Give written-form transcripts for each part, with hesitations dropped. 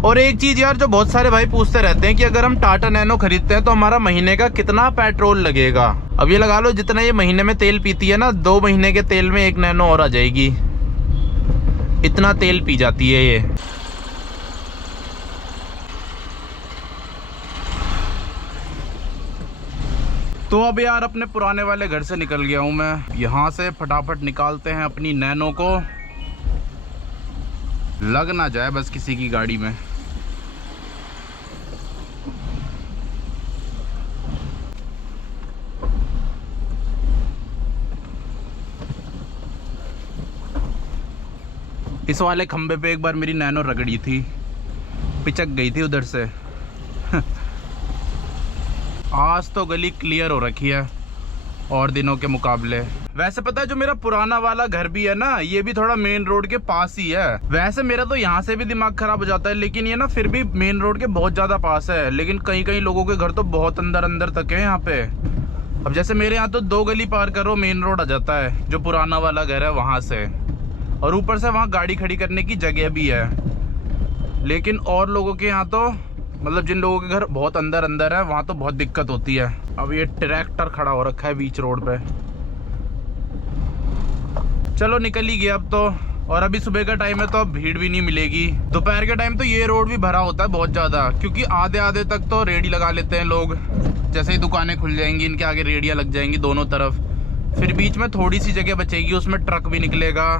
और एक चीज यार जो बहुत सारे भाई पूछते रहते हैं कि अगर हम टाटा नैनो खरीदते हैं तो हमारा महीने का कितना पेट्रोल लगेगा। अब ये लगा लो जितना ये महीने में तेल पीती है ना, 2 महीने के तेल में 1 नैनो और आ जाएगी, इतना तेल पी जाती है ये। तो अब यार अपने पुराने वाले घर से निकल गया हूँ मैं। यहाँ से फटाफट निकालते हैं अपनी नैनो को, लग ना जाए बस किसी की गाड़ी में। इस वाले खंबे पे एक बार मेरी नैनो रगड़ी थी, पिचक गई थी उधर से। आज तो गली क्लियर हो रखी है और दिनों के मुकाबले। वैसे पता है जो मेरा पुराना वाला घर भी है ना, ये भी थोड़ा मेन रोड के पास ही है। वैसे मेरा तो यहाँ से भी दिमाग खराब हो जाता है, लेकिन ये ना फिर भी मेन रोड के बहुत ज्यादा पास है। लेकिन कई कई लोगों के घर तो बहुत अंदर अंदर तक है यहाँ पे। अब जैसे मेरे यहाँ तो 2 गली पार करो मेन रोड आ जाता है, जो पुराना वाला घर है वहाँ से। और ऊपर से वहाँ गाड़ी खड़ी करने की जगह भी है। लेकिन और लोगों के यहाँ तो मतलब जिन लोगों के घर बहुत अंदर अंदर है वहाँ तो बहुत दिक्कत होती है। अब ये ट्रैक्टर खड़ा हो रखा है बीच रोड पे। चलो निकल ही गया अब तो। और अभी सुबह का टाइम है तो अब भीड़ भी नहीं मिलेगी। दोपहर के टाइम तो ये रोड भी भरा होता है बहुत ज़्यादा, क्योंकि आधे आधे तक तो रेडी लगा लेते हैं लोग। जैसे ही दुकानें खुल जाएंगी इनके आगे रेडियाँ लग जाएंगी दोनों तरफ। फिर बीच में थोड़ी सी जगह बचेगी, उसमें ट्रक भी निकलेगा,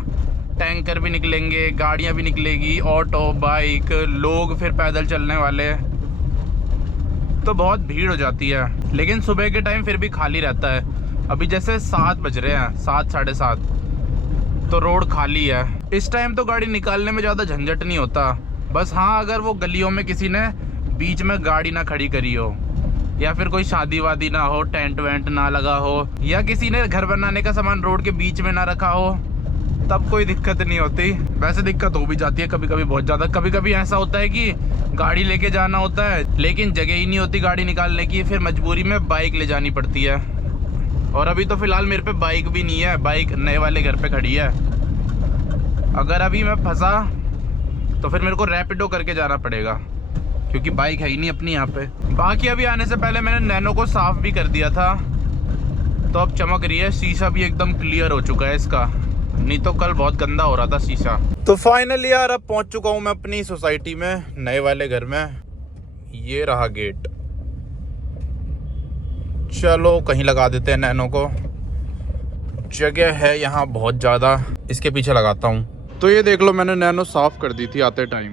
टैंकर भी निकलेंगे, गाड़ियाँ भी निकलेगी, ऑटो, बाइक, लोग फिर पैदल चलने वाले, तो बहुत भीड़ हो जाती है। लेकिन सुबह के टाइम फिर भी खाली रहता है। अभी जैसे 7 बज रहे हैं, 7 साढ़े 7, तो रोड खाली है। इस टाइम तो गाड़ी निकालने में ज़्यादा झंझट नहीं होता। बस हाँ, अगर वो गलियों में किसी ने बीच में गाड़ी ना खड़ी करी हो, या फिर कोई शादी वादी ना हो, टेंट वेंट ना लगा हो, या किसी ने घर बनाने का सामान रोड के बीच में ना रखा हो, तब कोई दिक्कत नहीं होती। वैसे दिक्कत हो भी जाती है कभी कभी बहुत ज़्यादा। कभी कभी ऐसा होता है कि गाड़ी लेके जाना होता है लेकिन जगह ही नहीं होती गाड़ी निकालने की, फिर मजबूरी में बाइक ले जानी पड़ती है। और अभी तो फिलहाल मेरे पे बाइक भी नहीं है, बाइक नए वाले घर पे खड़ी है। अगर अभी मैं फंसा तो फिर मेरे को रैपिडो करके जाना पड़ेगा, क्योंकि बाइक है ही नहीं अपनी यहाँ पे। बाकी अभी आने से पहले मैंने नैनो को साफ भी कर दिया था, तो अब चमक रही है। शीशा भी एकदम क्लियर हो चुका है इसका, नहीं तो कल बहुत गंदा हो रहा था शीशा। तो फाइनली यार अब पहुंच चुका हूं मैं अपनी सोसाइटी में, नए वाले घर में। ये रहा गेट। चलो कहीं लगा देते हैं नैनो को, जगह है यहाँ बहुत ज़्यादा। इसके पीछे लगाता हूँ। तो ये देख लो मैंने नैनो साफ कर दी थी आते टाइम।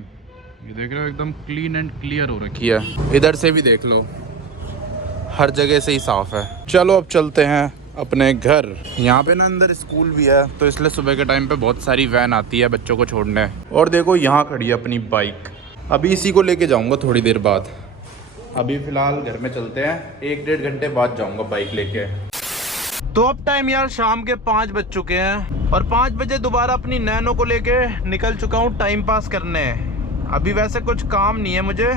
ये देख रहे हो एकदम क्लीन एंड क्लियर हो रखी है। इधर से भी देख लो, हर जगह से ही साफ है। चलो अब चलते हैं अपने घर। यहाँ पे ना अंदर स्कूल भी है, तो इसलिए सुबह के टाइम पे बहुत सारी वैन आती है बच्चों को छोड़ने। और देखो यहाँ खड़ी है अपनी बाइक। अभी इसी को लेके जाऊँगा थोड़ी देर बाद। अभी फ़िलहाल घर में चलते हैं, 1-1.5 घंटे बाद जाऊँगा बाइक लेके। तो अब टाइम यार शाम के 5 बज चुके हैं और 5 बजे दोबारा अपनी नैनो को लेके निकल चुका हूँ टाइम पास करने। अभी वैसे कुछ काम नहीं है मुझे,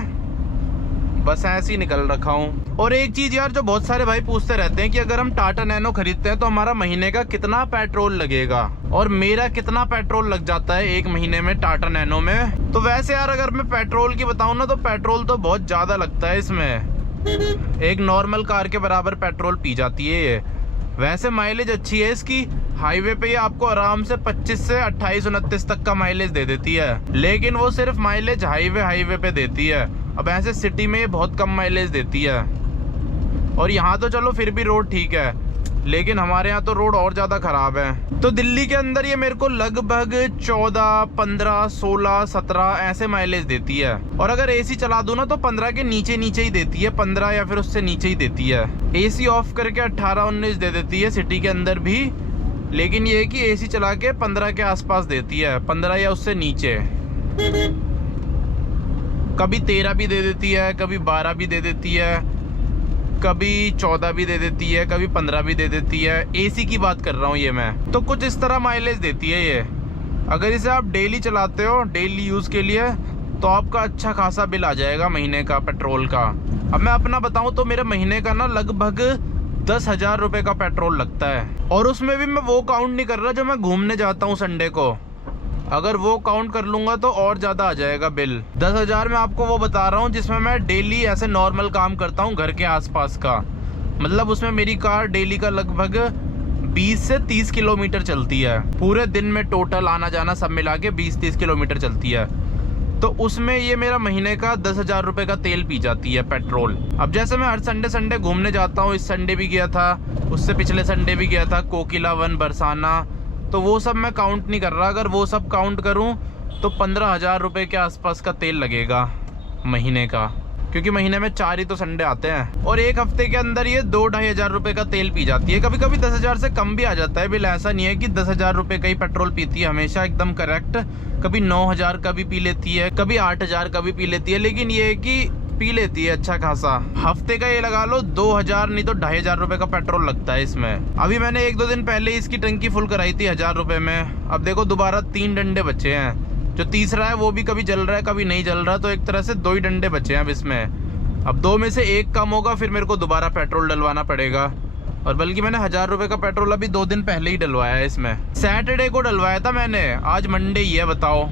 बस ऐसे ही निकल रखा हूँ। और एक चीज़ यार जो बहुत सारे भाई पूछते रहते हैं कि अगर हम टाटा नैनो खरीदते हैं तो हमारा महीने का कितना पेट्रोल लगेगा, और मेरा कितना पेट्रोल लग जाता है 1 महीने में टाटा नैनो में। तो वैसे यार अगर मैं पेट्रोल की बताऊँ ना, तो पेट्रोल तो बहुत ज़्यादा लगता है इसमें। एक नॉर्मल कार के बराबर पेट्रोल पी जाती है ये। वैसे माइलेज अच्छी है इसकी, हाईवे पे ये आपको आराम से 25 से 28-29 तक का माइलेज दे देती है। लेकिन वो सिर्फ माइलेज हाईवे पे देती है। अब ऐसे सिटी में ये बहुत कम माइलेज देती है। और यहाँ तो चलो फिर भी रोड ठीक है, लेकिन हमारे यहाँ तो रोड और ज़्यादा ख़राब है। तो दिल्ली के अंदर ये मेरे को लगभग 14, 15, 16, 17 ऐसे माइलेज देती है। और अगर एसी चला दूँ ना तो 15 के नीचे ही देती है, 15 या फिर उससे नीचे ही देती है। एसी ऑफ करके 18-19 दे देती है सिटी के अंदर भी, लेकिन ये है कि एसी चला के 15 के आसपास देती है, 15 या उससे नीचे। कभी 13 भी दे देती है, कभी 12 भी दे देती है, कभी 14 भी दे देती है, कभी 15 भी दे देती है। एसी की बात कर रहा हूँ ये मैं। तो कुछ इस तरह माइलेज देती है ये। अगर इसे आप डेली चलाते हो, डेली यूज़ के लिए, तो आपका अच्छा खासा बिल आ जाएगा महीने का पेट्रोल का। अब मैं अपना बताऊँ तो मेरे महीने का ना लगभग 10,000 रुपये का पेट्रोल लगता है। और उसमें भी मैं वो काउंट नहीं कर रहा जो मैं घूमने जाता हूँ संडे को। अगर वो काउंट कर लूँगा तो और ज़्यादा आ जाएगा बिल। 10,000 में आपको वो बता रहा हूँ जिसमें मैं डेली ऐसे नॉर्मल काम करता हूँ घर के आसपास का। मतलब उसमें मेरी कार डेली का लगभग 20 से 30 किलोमीटर चलती है। पूरे दिन में टोटल आना जाना सब मिला के 20-30 किलोमीटर चलती है। तो उसमें ये मेरा महीने का 10,000 रुपये का तेल पी जाती है, पेट्रोल। अब जैसे मैं हर संडे घूमने जाता हूँ, इस संडे भी गया था, उससे पिछले संडे भी गया था कोकिला वन बरसाना, तो वो सब मैं काउंट नहीं कर रहा। अगर वो सब काउंट करूँ तो 15,000 रुपये के आसपास का तेल लगेगा महीने का, क्योंकि महीने में 4 ही तो संडे आते हैं। और एक हफ्ते के अंदर ये 2-2.5 हज़ार रुपये का तेल पी जाती है। कभी कभी 10,000 से कम भी आ जाता है बिल। ऐसा नहीं है कि 10,000 रुपये का ही पेट्रोल पीती है हमेशा, एकदम करेक्ट। कभी 9,000 का भी पी लेती है, कभी 8,000 का भी पी लेती है, लेकिन ये है कि पी लेती है अच्छा खासा। हफ्ते का ये लगा लो 2,000 नहीं तो 2,500 रुपये का पेट्रोल लगता है इसमें। अभी मैंने 1-2 दिन पहले इसकी टंकी फुल कराई थी 1,000 रुपये में। अब देखो दोबारा 3 डंडे बचे हैं। जो तीसरा है वो भी कभी जल रहा है कभी नहीं जल रहा, तो एक तरह से 2 ही डंडे बचे हैं अब इसमें। अब 2 में से 1 कम होगा, फिर मेरे को दोबारा पेट्रोल डलवाना पड़ेगा। और बल्कि मैंने 1,000 रुपये का पेट्रोल अभी 2 दिन पहले ही डलवाया है इसमें। सैटरडे को डलवाया था मैंने, आज मंडे ही है, बताओ।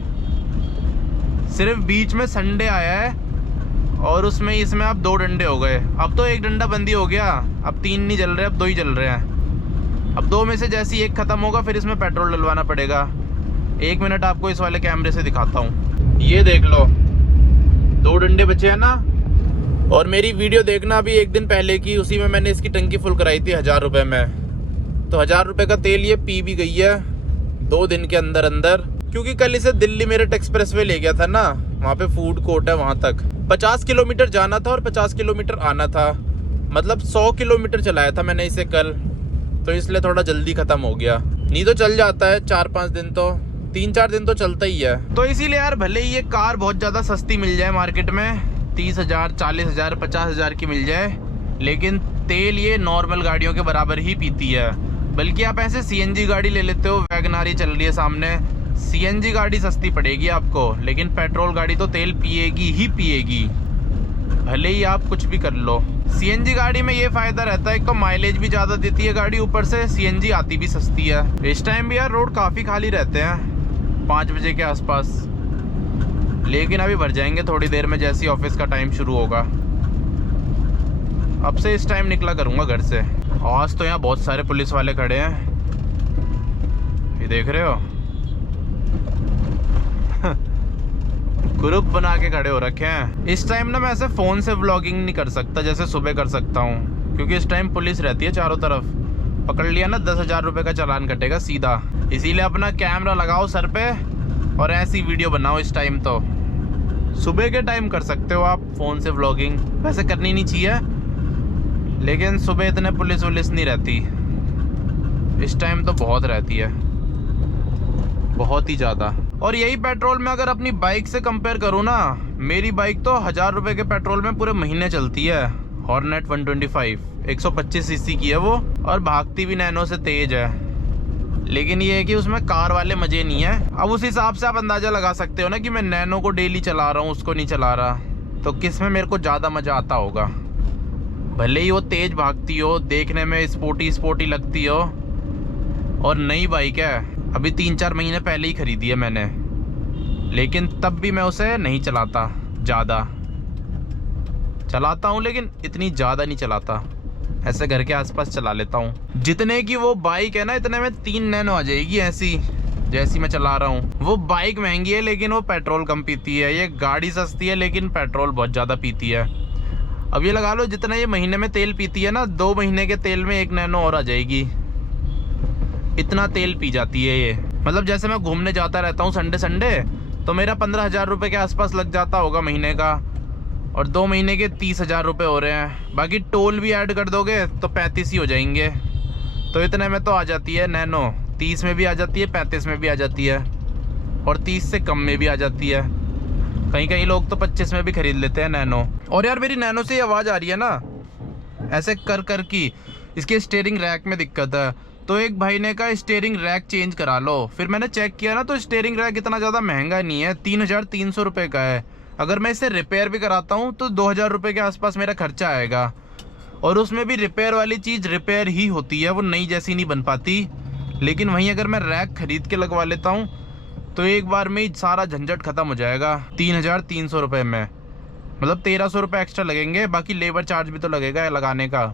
सिर्फ बीच में संडे आया है और उसमें इसमें अब 2 डंडे हो गए। अब तो 1 डंडा बंदी हो गया, अब 3 नहीं जल रहे, अब 2 ही जल रहे हैं। अब 2 में से जैसे ही 1 खत्म होगा फिर इसमें पेट्रोल डलवाना पड़ेगा। 1 मिनट आपको इस वाले कैमरे से दिखाता हूँ। ये देख लो 2 डंडे बचे हैं ना। और मेरी वीडियो देखना अभी 1 दिन पहले की, उसी में मैंने इसकी टंकी फुल कराई थी 1,000 रुपये में। तो 1,000 रुपये का तेल ये पी भी गई है 2 दिन के अंदर अंदर। क्योंकि कल इसे दिल्ली मेरठ एक्सप्रेस वे ले गया था ना, वहाँ पे फूड कोर्ट है, वहाँ तक 50 किलोमीटर जाना था और 50 किलोमीटर आना था। मतलब 100 किलोमीटर चलाया था मैंने इसे कल, तो इसलिए थोड़ा जल्दी ख़त्म हो गया। नहीं तो चल जाता है 4-5 दिन, तो 3-4 दिन तो चलता ही है। तो इसीलिए यार भले ही ये कार बहुत ज़्यादा सस्ती मिल जाए मार्केट में, 30,000, 40,000, 50,000 की मिल जाए, लेकिन तेल ये नॉर्मल गाड़ियों के बराबर ही पीती है। बल्कि आप ऐसे CNG गाड़ी ले लेते हो, वैगनार चल रही है सामने, CNG गाड़ी सस्ती पड़ेगी आपको, लेकिन पेट्रोल गाड़ी तो तेल पिएगी ही पिएगी, भले ही आप कुछ भी कर लो। CNG गाड़ी में ये फ़ायदा रहता है, एक तो माइलेज भी ज़्यादा देती है गाड़ी, ऊपर से CNG आती भी सस्ती है। इस टाइम भी यार रोड काफ़ी खाली रहते हैं 5 बजे के आसपास, लेकिन अभी भर जाएंगे थोड़ी देर में जैसे ही ऑफिस का टाइम शुरू होगा। अब से इस टाइम निकला करूँगा घर से। आज तो यहाँ बहुत सारे पुलिस वाले खड़े हैं, ये देख रहे हो ग्रुप बना के खड़े हो रखे हैं। इस टाइम ना मैं ऐसे फ़ोन से व्लॉगिंग नहीं कर सकता जैसे सुबह कर सकता हूँ, क्योंकि इस टाइम पुलिस रहती है चारों तरफ। पकड़ लिया ना 10,000 रुपये का चालान कटेगा सीधा। इसीलिए अपना कैमरा लगाओ सर पे और ऐसी वीडियो बनाओ। इस टाइम तो सुबह के टाइम कर सकते हो आप फ़ोन से व्लॉगिंग, वैसे करनी नहीं चाहिए, लेकिन सुबह इतने पुलिस वुलिस नहीं रहती। इस टाइम तो बहुत रहती है, बहुत ही ज़्यादा। और यही पेट्रोल में अगर अपनी बाइक से कंपेयर करूँ ना, मेरी बाइक तो 1,000 रुपये के पेट्रोल में पूरे महीने चलती है। हॉर्नेट 125 125 सीसी की है वो, और भागती भी नैनो से तेज है। लेकिन ये है कि उसमें कार वाले मज़े नहीं है। अब उस हिसाब से आप अंदाज़ा लगा सकते हो ना कि मैं नैनो को डेली चला रहा हूँ, उसको नहीं चला रहा, तो किस में मेरे को ज़्यादा मज़ा आता होगा। भले ही वो तेज़ भागती हो, देखने में स्पोर्टी लगती हो, और नई बाइक है, अभी 3-4 महीने पहले ही ख़रीदी है मैंने, लेकिन तब भी मैं उसे नहीं चलाता। ज़्यादा चलाता हूँ लेकिन इतनी ज़्यादा नहीं चलाता, ऐसे घर के आसपास चला लेता हूँ। जितने की वो बाइक है ना, इतने में 3 नैनो आ जाएगी ऐसी जैसी मैं चला रहा हूँ। वो बाइक महंगी है लेकिन वो पेट्रोल कम पीती है, ये गाड़ी सस्ती है लेकिन पेट्रोल बहुत ज़्यादा पीती है। अब ये लगा लो जितना ये महीने में तेल पीती है ना, 2 महीने के तेल में 1 नैनो और आ जाएगी, इतना तेल पी जाती है ये। मतलब जैसे मैं घूमने जाता रहता हूँ संडे तो मेरा 15,000 रुपये के आसपास लग जाता होगा महीने का, और 2 महीने के 30,000 रुपये हो रहे हैं। बाकी टोल भी ऐड कर दोगे तो 35 ही हो जाएंगे। तो इतने में तो आ जाती है नैनो, 30 में भी आ जाती है, 35 में भी आ जाती है, और 30 से कम में भी आ जाती है। कहीं लोग तो 25 में भी खरीद लेते हैं नैनो। और यार मेरी नैनो से आवाज़ आ रही है ना ऐसे कर की, इसके स्टीयरिंग रैक में दिक्कत है। तो एक भाई ने कहा स्टीयरिंग रैक चेंज करा लो। फिर मैंने चेक किया ना, तो स्टीयरिंग रैक इतना ज़्यादा महंगा नहीं है, 3,300 रुपये का है। अगर मैं इसे रिपेयर भी कराता हूँ तो 2,000 रुपये के आसपास मेरा खर्चा आएगा, और उसमें भी रिपेयर वाली चीज़ रिपेयर ही होती है, वो नई जैसी नहीं बन पाती। लेकिन वहीं अगर मैं रैक ख़रीद के लगवा लेता हूँ तो एक बार में ही सारा झंझट खत्म हो जाएगा 3,300 रुपये में। मतलब 1,300 रुपये एक्स्ट्रा लगेंगे, बाकी लेबर चार्ज भी तो लगेगा लगाने का।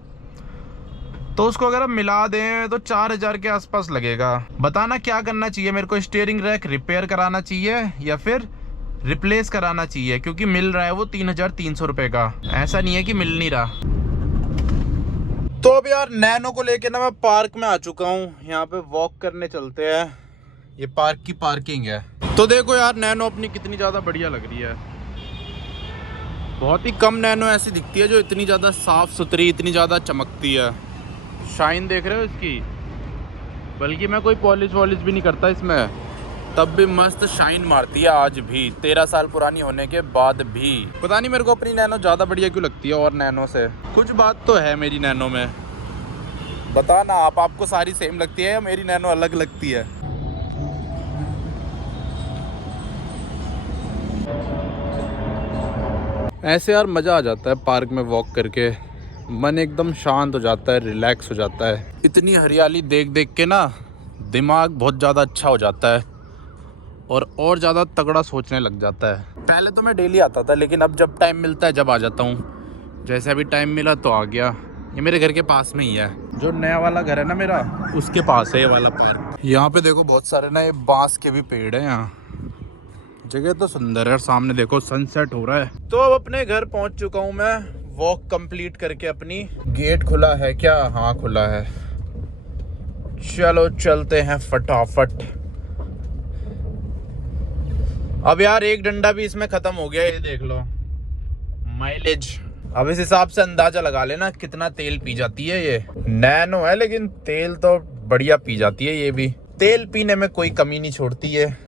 तो उसको अगर हम मिला दें तो 4,000 के आसपास लगेगा। बताना क्या करना चाहिए मेरे को, स्टीयरिंग रैक रिपेयर कराना चाहिए या फिर रिप्लेस कराना चाहिए, क्योंकि मिल रहा है वो 3,300 रुपये का, ऐसा नहीं है कि मिल नहीं रहा। तो अब यार नैनो को लेके ना मैं पार्क में आ चुका हूँ, यहाँ पे वॉक करने चलते हैं। ये पार्क की पार्किंग है। तो देखो यार नैनो अपनी कितनी ज़्यादा बढ़िया लग रही है। बहुत ही कम नैनो ऐसी दिखती है जो इतनी ज़्यादा साफ़ सुथरी, इतनी ज़्यादा चमकती है। शाइन देख रहे हो इसकी, बल्कि मैं कोई पॉलिश वॉलिश भी नहीं करता इसमें, तब भी मस्त शाइन मारती है आज भी, 13 साल पुरानी होने के बाद भी। पता नहीं मेरे को अपनी नैनो ज़्यादा बढ़िया क्यों लगती है और नैनो से। कुछ बात तो है मेरी नैनो में, बताना आपको सारी सेम लगती है या मेरी नैनो अलग लगती है। ऐसे यार मज़ा आ जाता है पार्क में वॉक करके, मन एकदम शांत हो जाता है, रिलैक्स हो जाता है। इतनी हरियाली देख देख के ना दिमाग बहुत ज़्यादा अच्छा हो जाता है और ज़्यादा तगड़ा सोचने लग जाता है। पहले तो मैं डेली आता था, लेकिन अब जब टाइम मिलता है जब आ जाता हूँ। जैसे अभी टाइम मिला तो आ गया। ये मेरे घर के पास में ही है, जो नया वाला घर है ना मेरा, उसके पास है ये वाला पार्क। यहाँ पे देखो बहुत सारे ना ये बांस के भी पेड़ हैं। यहाँ जगह तो सुंदर है, सामने देखो सनसेट हो रहा है। तो अब अपने घर पहुँच चुका हूँ मैं, वॉक कंप्लीट करके अपनी। गेट खुला है क्या? हाँ खुला है। चलो चलते हैं फटाफट। अब यार एक डंडा भी इसमें खत्म हो गया, ये देख लो माइलेज। अब इस हिसाब से अंदाजा लगा लेना कितना तेल पी जाती है। ये नैनो है लेकिन तेल तो बढ़िया पी जाती है। ये भी तेल पीने में कोई कमी नहीं छोड़ती है।